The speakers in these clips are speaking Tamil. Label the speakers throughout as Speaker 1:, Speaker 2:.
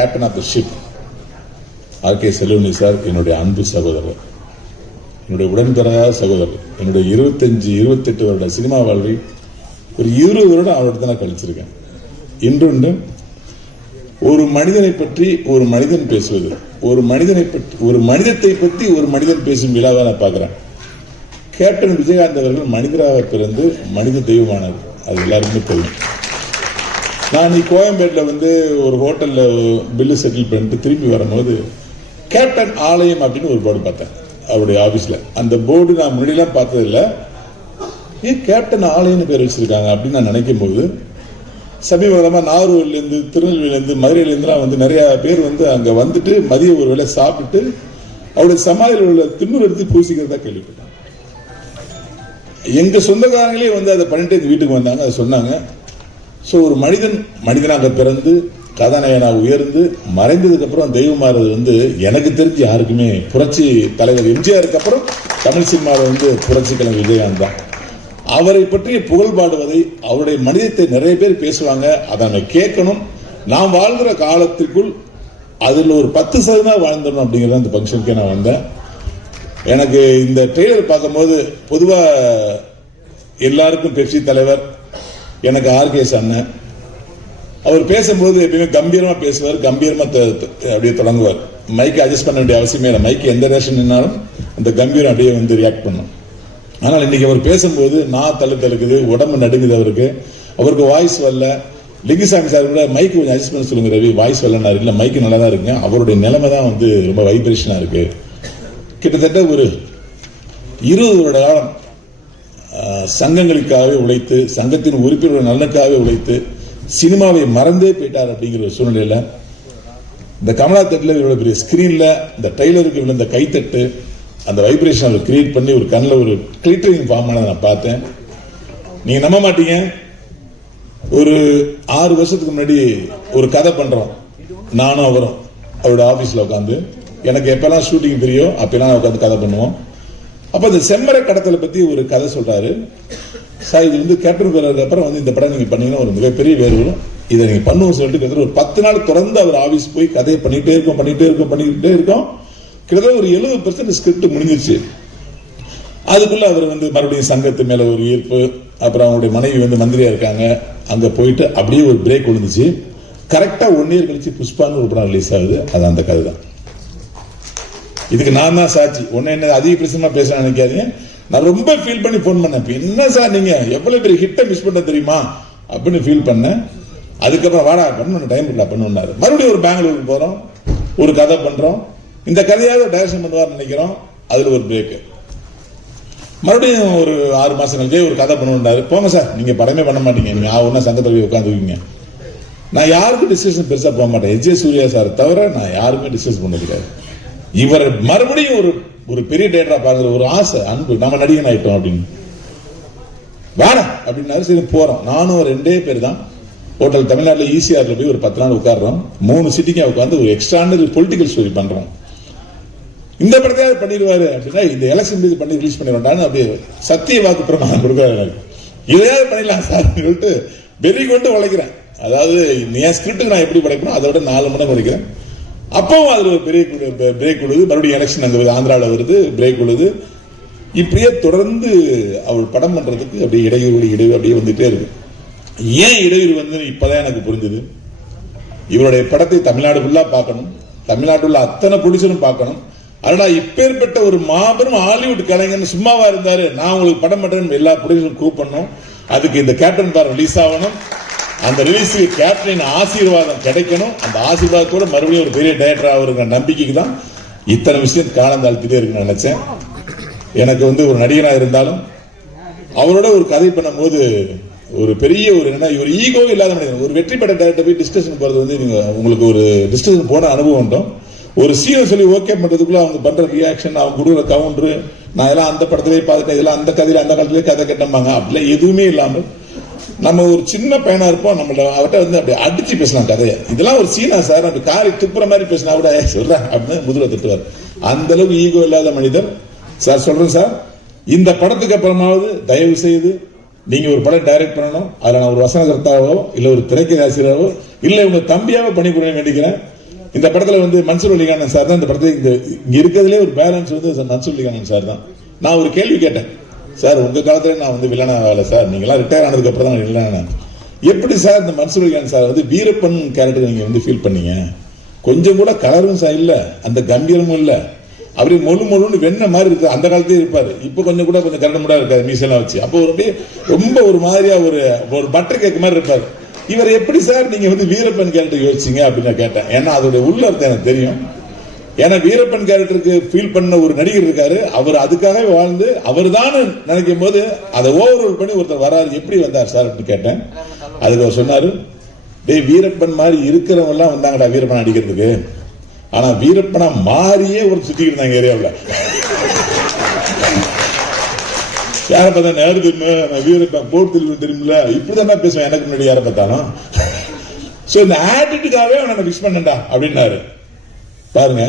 Speaker 1: Captain of the ship R K செல்வனி sir என்னுடைய அன்பு சகோதரர். என்னுடைய உடன்பிறகாத சகோதரர். என்னுடைய இருபத்தஞ்சு இருபத்தெட்டு வருட சினிமா வாழ்வை ஒரு இருபது வருடம் அவரோட தான் நான் கழிச்சிருக்கேன். இன்றொன்று ஒரு மனிதனை பற்றி ஒரு மனிதன் பேசுவது ஒரு மனிதனை பற்றி ஒரு மனிதத்தை பற்றி ஒரு மனிதன் பேசும் விழாவை நான் பார்க்குறேன். கேப்டன் விஜயகாந்த் அவர்கள் மனிதராக பிறந்து மனித தெய்வமானது அது எல்லாருக்குமே தெரியும். நான் நீ கோயம்பேட்டில் வந்து ஒரு ஹோட்டலில் பில்லு செட்டில் பண்ணிட்டு திரும்பி வரும்போது கேப்டன் ஆலயம் அப்படின்னு ஒரு போர்டு பார்த்தேன் அவருடைய ஆஃபீஸில் அந்த போர்டு நான் முன்னாடிலாம் பார்த்ததில்ல. ஏன் கேப்டன் ஆலயம்னு பேர் வச்சிருக்காங்க? அப்படின்னு நான் நினைக்கும் போது சமீபகாலமாக நாகூர்லேருந்து திருநெல்வேலியிலேருந்து மதுரையிலேருந்துலாம் வந்து நிறையா பேர் வந்து அங்கே வந்துட்டு மதிய ஒரு வேளை சாப்பிட்டு அவருடைய சமாதியில் உள்ள திண்ணூர் எடுத்து பூசிக்கிறதா கேள்விப்பட்டேன். எங்கள் சொந்தக்காரங்களே வந்து அதை பண்ணிட்டு எங்கள் வீட்டுக்கு வந்தாங்க அதை சொன்னாங்க. ஸோ ஒரு மனிதன் மனிதனாக பிறந்து கதாநாயகனாக உயர்ந்து மறைந்ததுக்கு அப்புறம் தெய்வமாறது வந்து எனக்கு தெரிஞ்சு யாருக்குமே புரட்சி தலைவர் எம்ஜிஆருக்கு அப்புறம் தமிழ் சினிமாவில் வந்து புரட்சி கலைஞர் விஜயகாந்த் தான். அவரை பற்றி புகழ் பாடுவதை அவருடைய மனிதத்தை நிறைய பேர் பேசுவாங்க அதை நம்ம கேட்கணும். நாம் வாழ்கிற காலத்திற்குள் அதில் ஒரு பத்து சதவீதம் வாழ்ந்துடணும் அப்படிங்கிறத அந்த ஃபங்க்ஷனுக்கே நான் வந்தேன். எனக்கு இந்த ட்ரெய்லர் பார்க்கும்போது பொதுவாக எல்லாருக்கும் பெப்சி தலைவர் எனக்கு ஆர்கேஎஸ் அண்ணன். அவர் பேசும்போது எப்பயுமே கம்பீரமா பேசுவார் கம்பீரமா அப்படியே தொடங்குவார். மைக்கை அட்ஜஸ்ட் பண்ண வேண்டிய அவசியமே இல்லை. மைக்கு எந்த ரேஷன் நின்னாலும் அந்த கம்பீரம் அப்படியே வந்து ரியாக்ட் பண்ணும். ஆனால் இன்னைக்கு அவர் பேசும்போது நான் தள்ளு தழுக்குது உடம்பு நடுங்குது அவருக்கு. அவருக்கு வாய்ஸ் வரல. லிங்குசாமி சார் கூட மைக்கு கொஞ்சம் அட்ஜஸ்ட் பண்ண சொல்லுங்க ரவி. வாய்ஸ் வரலன்னா இல்லை மைக்கு நல்லா தான் இருக்குங்க அவருடைய நிலைமை தான் வந்து ரொம்ப வைப்ரேஷனாக இருக்கு. கிட்டத்தட்ட ஒரு இருபது வருட காலம் சங்கங்களுக்காகவே உழைத்து சங்கத்தின் உறுப்பினர்கள் நலனுக்காகவே உழைத்து சினிமாவை மறந்தே போயிட்டார் அப்படிங்கிற ஒரு சூழ்நிலையில் இந்த கமலா தட்டில் இவ்வளவு பெரிய ஸ்கிரீன்ல இந்த டைலருக்கு விழுந்த கைத்தட்டு அந்த வைப்ரேஷன் அவர் கிரியேட் பண்ணி ஒரு கண்ணில் ஒரு கிளிட்டரிங் ஃபார்ம் ஆனதை நான் பார்த்தேன். நீங்க நம்ப மாட்டீங்க. ஒரு ஆறு வருஷத்துக்கு முன்னாடி ஒரு கதை பண்றோம். நானும் அவரும் அவரோட ஆபீஸ்ல உட்காந்து. எனக்கு எப்பெல்லாம் ஷூட்டிங் தெரியும் அப்பெல்லாம் உட்காந்து கதை பண்ணுவோம். அப்ப இந்த செம்மரை கடத்தலை பத்தி ஒரு கதை சொல்றாரு. சார் இது வந்து கேப்டன் பேருக்கு அப்புறம் வந்து இந்த படம் நீங்க பண்ணீங்கன்னா ஒரு மிகப்பெரிய வேறு வரும் இதை நீங்க பண்ணுவோம் சொல்லிட்டு கிட்டத்தட்ட ஒரு பத்து நாள் தொடர்ந்து அவர் ஆபீஸ் போய் கதையை பண்ணிட்டே இருக்கோம் பண்ணிட்டே இருக்கோம் பண்ணிக்கிட்டே இருக்கோம். கிட்டத்தட்ட ஒரு எழுபது பர்சன்ட் ஸ்கிரிப்ட் முடிஞ்சிருச்சு. அதுக்குள்ள அவர் வந்து மறுபடியும் சங்கத்து மேல ஒரு ஈர்ப்பு அப்புறம் அவருடைய மனைவி வந்து மந்திரியா இருக்காங்க. அங்க போயிட்டு அப்படியே ஒரு பிரேக் விழுந்துச்சு. கரெக்டா ஒன் இயர் கழிச்சு புஷ்பான்னு ஒரு படம் ரிலீஸ் ஆகுது. அது அந்த கதை தான் இதுக்கு நான் தான் சாட்சி. ஒன்னு என்ன அதிக பிரச்சனை பேச நினைக்காதீங்க. நான் ரொம்ப ஃபீல் பண்ணி ஃபோன் பண்ணேன். இப்போ என்ன சார் நீங்க? எவ்வளவு பெரிய ஹிட்டை மிஸ் பண்ண தெரியுமா? அப்படின்னு ஃபீல் பண்ணேன். அதுக்கப்புறம் வாடா பண்ணு டைம் இல்லை பண்ணுனாரு மறுபடியும் ஒரு பெங்களூருக்கு போறோம். ஒரு கதை பண்றோம். இந்த கதையாவது டைரக்ஷன் பண்ணுவார்னு நினைக்கிறோம். அதுல ஒரு பிரேக் மறுபடியும் ஒரு ஆறு மாதம் கழிச்சு ஒரு கதை பண்ணுவாரு போங்க சார் நீங்க படமே பண்ண மாட்டீங்க. நீங்க ஒன்னா சங்கத்தில் போய் உட்காந்துருக்கீங்க நான் யாருக்கும் டிஸ்கஷன் பெருசா போக மாட்டேன். எஜே சூர்யா சார் தவிர நான் யாருமே டிஸ்கஸ் பண்ண கிடையாது இவர் மறுபடியும் ஒரு ஒரு பெரிய டேட்டரா பாக்குற ஒரு ஆசை அன்பு. நம்ம நடிகன் ஆயிட்டோம் அப்படின்னு. வேணாம் அப்படின்னாரு. சரி போறோம். நானும் ரெண்டே பேர் தான். ஹோட்டல் தமிழ்நாட்டில் ஈசிஆர்ல போய் ஒரு பத்து நாள் உட்கார்றோம். மூணு சிட்டிக்கு உட்காந்து ஒரு எக்ஸ்ட்ரானரி பொலிட்டிக்கல் ஸ்டோரி பண்றோம். இந்த படத்தையாவது பண்ணிடுவாரு அப்படின்னா இந்த எலெக்ஷன் இது பண்ணி ரிலீஸ் பண்ணிடுவான்னு அப்படியே சத்திய வாக்கு பிரமாணம் கொடுக்குறாரு இதையாவது பண்ணிடலாம் சார் சொல்லிட்டு வெறி கொண்டு உழைக்கிறேன். அதாவது என் ஸ்கிரிப்டுக்கு நான் எப்படி படைக்கணும் அதை விட நாலு மணி உழைக்கிறேன். அப்பவும் அதுல ஒரு பெரிய பிரேக் விழுது மறுபடியும் எலெக்ஷன் அங்கே ஆந்திராவில் வருது பிரேக் விழுது இப்படியே தொடர்ந்து அவர் படம் பண்றதுக்கு அப்படியே இடையூறு இடையூறு அப்படியே வந்துட்டே இருக்கு. ஏன் இடையூறு வந்து இப்பதான் எனக்கு புரிஞ்சுது. இவருடைய படத்தை தமிழ்நாடு ஃபுல்லா பார்க்கணும். தமிழ்நாட்டுல அத்தனை ப்ரொடியூசரும் பார்க்கணும். அதனால இப்பேற்பட்ட ஒரு மாபெரும் ஹாலிவுட் கலைஞர் சும்மாவா இருந்தாரு. நான் உங்களுக்கு படம் பண்றேன் எல்லா ப்ரொடியூசரும் கூப்பிடணும். அதுக்கு இந்த கேப்டன் பார் ரிலீஸ் ஆகணும். அந்த ரிலீஸுக்கு கேப்டனின் ஆசீர்வாதம் கிடைக்கணும். அந்த ஆசீர்வாதத்தோட மறுபடியும் ஒரு பெரிய டைரக்டர் ஆகுற நம்பிக்கைக்கு தான் இத்தனை விஷயம் காலம் தாழ்த்திட்டே இருக்குன்னு நினைச்சேன். எனக்கு வந்து ஒரு நடிகனாக இருந்தாலும் அவரோட ஒரு கதை பண்ணும்போது ஒரு பெரிய ஒரு என்ன ஒரு ஈகோ இல்லாத மனிதன். ஒரு வெற்றி பெற்ற டேரக்டர் போய் டிஸ்கஷன் போறது வந்து நீங்க உங்களுக்கு ஒரு டிஸ்கஷன் போன அனுபவம் உண்டும் ஒரு சீன் சொல்லி ஓகே பண்றதுக்குள்ள அவங்க பண்ற ரியாக்ஷன் அவங்க கொடுக்குற கவுண்டர் நான் எல்லாம் அந்த படத்திலே பார்த்துட்டேன் இதெல்லாம் அந்த கதையில அந்த காலத்துலேயே கதை கட்டம்பாங்க அப்படிலாம் எதுவுமே இல்லாமல் நம்ம ஒரு சின்ன பையனா இருப்போம் நம்மள அவட்ட வந்து அப்படி அடிச்சு பேசலாம் கதையை. இதெல்லாம் ஒரு சீனா சார். அப்படி காரி துப்புற மாதிரி பேசினா கூட சொல்றேன் அப்படின்னு முதுகுல திட்டுவார். அந்த அளவுக்கு ஈகோ இல்லாத மனிதர். சார் சொல்றேன் சார். இந்த படத்துக்கு அப்புறமாவது தயவு செய்து நீங்க ஒரு படம் டைரக்ட் பண்ணணும். அதுல நான் ஒரு வசனகர்த்தாவோ இல்ல ஒரு திரைக்கதை ஆசிரியராவோ இல்ல உங்க தம்பியாவோ பணிபுரிய வேண்டிக்கிறேன். இந்த படத்துல வந்து மன்சூர் அலிகானன் சார் தான் இந்த படத்துல இங்க இருக்கிறதுலே ஒரு பேலன்ஸ் வந்து மன்சூர் அலிகானன் சார் தான். நான் ஒரு கேள்வி கேட்டேன். சார் உங்க காலத்துல நான் வந்து வில்லனா வேலை சார். நீங்க எல்லாம் ரிட்டையர் ஆனதுக்கு அப்புறம் தான் வில்லனா எப்படி சார் இந்த மன்சூர் சார் வந்து வீரப்பன் கேரக்டர் நீங்க வந்து ஃபீல் பண்ணீங்க? கொஞ்சம் கூட கலரும் சார் இல்ல. அந்த கம்பீரமும் இல்ல. அப்படி மொழு மொழுன்னு வெண்ண மாதிரி இருக்கு. அந்த காலத்தே இருப்பாரு. இப்ப கொஞ்சம் கூட கொஞ்சம் கரண்டமுடா இருக்காது மீசெல்லாம் வச்சு. அப்போ ஒரு அப்படியே ரொம்ப ஒரு மாதிரியா ஒரு ஒரு பட்டர் கேக் மாதிரி இருப்பாரு. இவர் எப்படி சார் நீங்க வந்து வீரப்பன் கேரக்டர் யோசிச்சீங்க அப்படின்னு நான் கேட்டேன். ஏன்னா அதோட உள்ள எனக்கு தெரியும். ஏன்னா வீரப்பன் கேரக்டருக்கு ஃபீல் பண்ண ஒரு நடிகர் இருக்காரு. அவர் அதுக்காகவே வாழ்ந்து அவர் தான் நினைக்கும் போது அதை ஓவர் பண்ணி ஒருத்தர் வராரு. எப்படி வந்தார் சார் அப்படின்னு கேட்டேன். அதுக்கு அவர் சொன்னார் டேய் வீரப்பன் மாதிரி இருக்கிறவங்க எல்லாம் வந்தாங்கடா வீரப்பன் அடிக்கிறதுக்கு ஆனா வீரப்பனா மாறியே ஒரு சுற்றிக்கிட்டு இருந்தாங்க ஏரியாவில் யாரை பார்த்தா நேரு தெரியுமா? நான் வீரப்பன் போர்த்தில் தெரியுமில்ல? இப்படிதான் நான் பேசுவேன். எனக்கு முன்னாடி யாரை பார்த்தாலும். சோ இந்த ஆட்டிட்டுக்காகவே அவனை விஷ் பண்ணண்டா அப்படின்னாரு. பாருங்க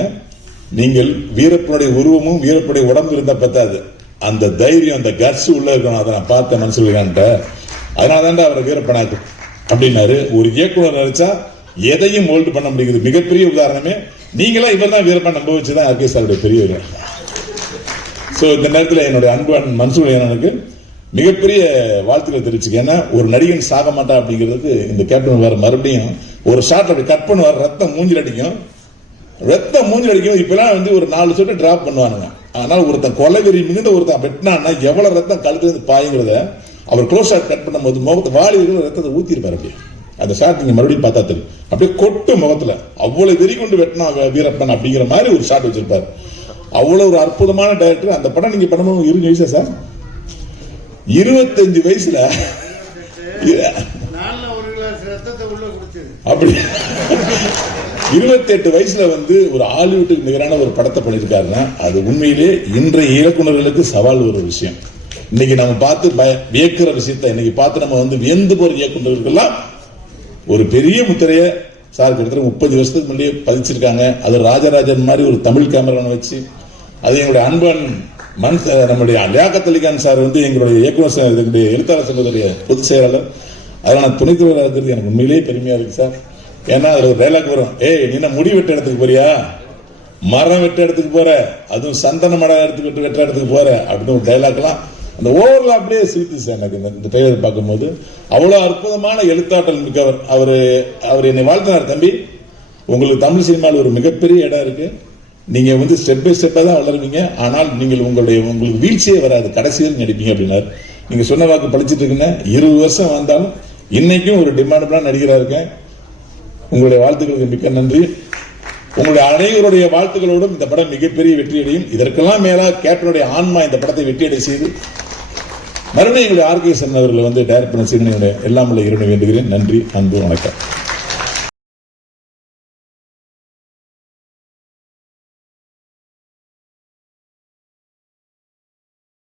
Speaker 1: நீங்கள் வீரப்பனுடைய உருவமும் வீரப்பனுடைய உடம்பு இருந்தா பத்தாது. அந்த தைரியம் அந்த கட்ஸ் உள்ள இருக்கணும் அதை நான் பார்த்தேன் மனசுல அதனால தான்டா அவரை வீரப்பனாக்கு அப்படின்னாரு. ஒரு இயக்குனர் நினைச்சா எதையும் ஹோல்டு பண்ண முடியுது. மிகப்பெரிய உதாரணமே நீங்களா இவர் தான் வீரப்பன் நம்ப வச்சுதான் ஆர்கே சாருடைய பெரியவர். சோ இந்த நேரத்தில் என்னுடைய அன்பு மன்சூர் எனக்கு மிகப்பெரிய வாழ்த்துக்களை தெரிவிச்சுக்க ஏன்னா ஒரு நடிகன் சாக மாட்டா அப்படிங்கிறதுக்கு இந்த கேப்டன் வேற மறுபடியும் ஒரு ஷார்ட் அப்படி கட் பண்ணுவார் ரத்தம் மூஞ்சில் அடிக்கும். ரத்தம் மூஞ்சில் அடிக்கும் இப்பெல்லாம் வந்து ஒரு நாலு சொட்டு டிராப் பண்ணுவானுங்க. ஆனால் ஒருத்தன் கொலைவெறி மிகுந்த ஒருத்தன் வெட்டினான்னா எவ்வளவு ரத்தம் கழுத்துல இருந்து பாயுங்கிறத அவர் க்ளோஸ் ஷாட் கட் பண்ணும்போது முகத்தை இருக்கிற ரத்தத்தை ஊத்திருப்பாரு அப்படியே. அந்த ஷாட் நீங்க மறுபடியும் பார்த்தா தெரியும். அப்படியே கொட்டு முகத்துல. அவ்வளவு வெறி கொண்டு வெட்டினா வீரப்பன் அப்படிங்கிற மாதிரி ஒரு ஷாட் வச்சிருப்பாரு. அவ்வளவு ஒரு அற்புதமான டைரக்டர் அந்த படம் நீங்க பண்ணணும் இருபது வயசா சார்? இருபத்தஞ்சு வயசுல. அப்படி. இருபத்தி எட்டு வயசுல வந்து ஒரு ஹாலிவுட்டுக்கு நிகரான ஒரு படத்தை பண்ணியிருக்காருன்னா அது உண்மையிலே இன்றைய இயக்குநர்களுக்கு சவால் ஒரு விஷயம். இன்னைக்கு நம்ம பார்த்து பய- வியக்கிற விஷயத்தை இன்னைக்கு பார்த்து நம்ம வந்து வியந்து போற இயக்குநர்களுக்கெல்லாம் ஒரு பெரிய முத்திரைய சார் கிட்டத்தட்ட முப்பது வருஷத்துக்கு முன்னாடியே பதிச்சிருக்காங்க. அது ராஜராஜன் மாதிரி ஒரு தமிழ் கேமரான வச்சு அது எங்களுடைய அன்பன் மண் நம்முடைய லியாக்கத் அலிகான் சார் வந்து எங்களுடைய இயக்குனர் ச- எழுத்தாளர் சங்கத்துடைய பொதுச் செயலாளர். அதில் நான் துணைத் தலைவராக இருக்கிறது எனக்கு உண்மையிலேயே பெருமையா இருக்கு சார். ஏன்னா அதில் ஒரு டைலாக் வரும். ஏய் நீ என்ன முடி வெட்ட இடத்துக்கு போறியா? மரம் வெட்ட இடத்துக்கு போற. அதுவும் சந்தன மரம் எடுத்து வெட்ட வெட்ட இடத்துக்கு போற. அப்படின்னு ஒரு டைலாக்லாம் அந்த ஓவரில் அப்படியே சிரித்துச்சு சார் எனக்கு இந்த- இந்த டைலர் பார்க்கும்போது. அவ்வளோ அற்புதமான எழுத்தாற்றல் மிக்கவர். அவர் அவர் என்னை வாழ்த்தினார் தம்பி. உங்களுக்கு தமிழ் சினிமாவில் ஒரு மிகப்பெரிய இடம் இருக்கு. நீங்கள் வந்து ஸ்டெப் பை ஸ்டெப்பாக தான் வளருவீங்க. ஆனால் நீங்கள் உங்களுடைய உங்களுக்கு வீழ்ச்சியே வராது. கடைசியில் நடிப்பீங்க அப்படின்னாரு. நீங்கள் சொன்ன வாக்கு படிச்சுட்டு இருக்கீங்க இருபது வருஷம் வந்தாலும் இன்னைக்கும் ஒரு டிமாண்டபிளாக நடிகராக இருக்கேன். உங்களுடைய வாழ்த்துக்களுக்கு மிக்க நன்றி. உங்களுடைய அனைவருடைய வாழ்த்துக்களோடும் இந்த படம் மிகப்பெரிய வெற்றியடையும். இதற்கெல்லாம் மேலா கேப்டனுடைய ஆன்மா இந்த படத்தை வெற்றியடை செய்து மறுபடியும் எங்களுடைய ஆர்கே அவர்களை வந்து டைரக்ட் பண்ண செய்ய எல்லாம் உள்ள இருந்து வேண்டுகிறேன். நன்றி அன்பு வணக்கம்.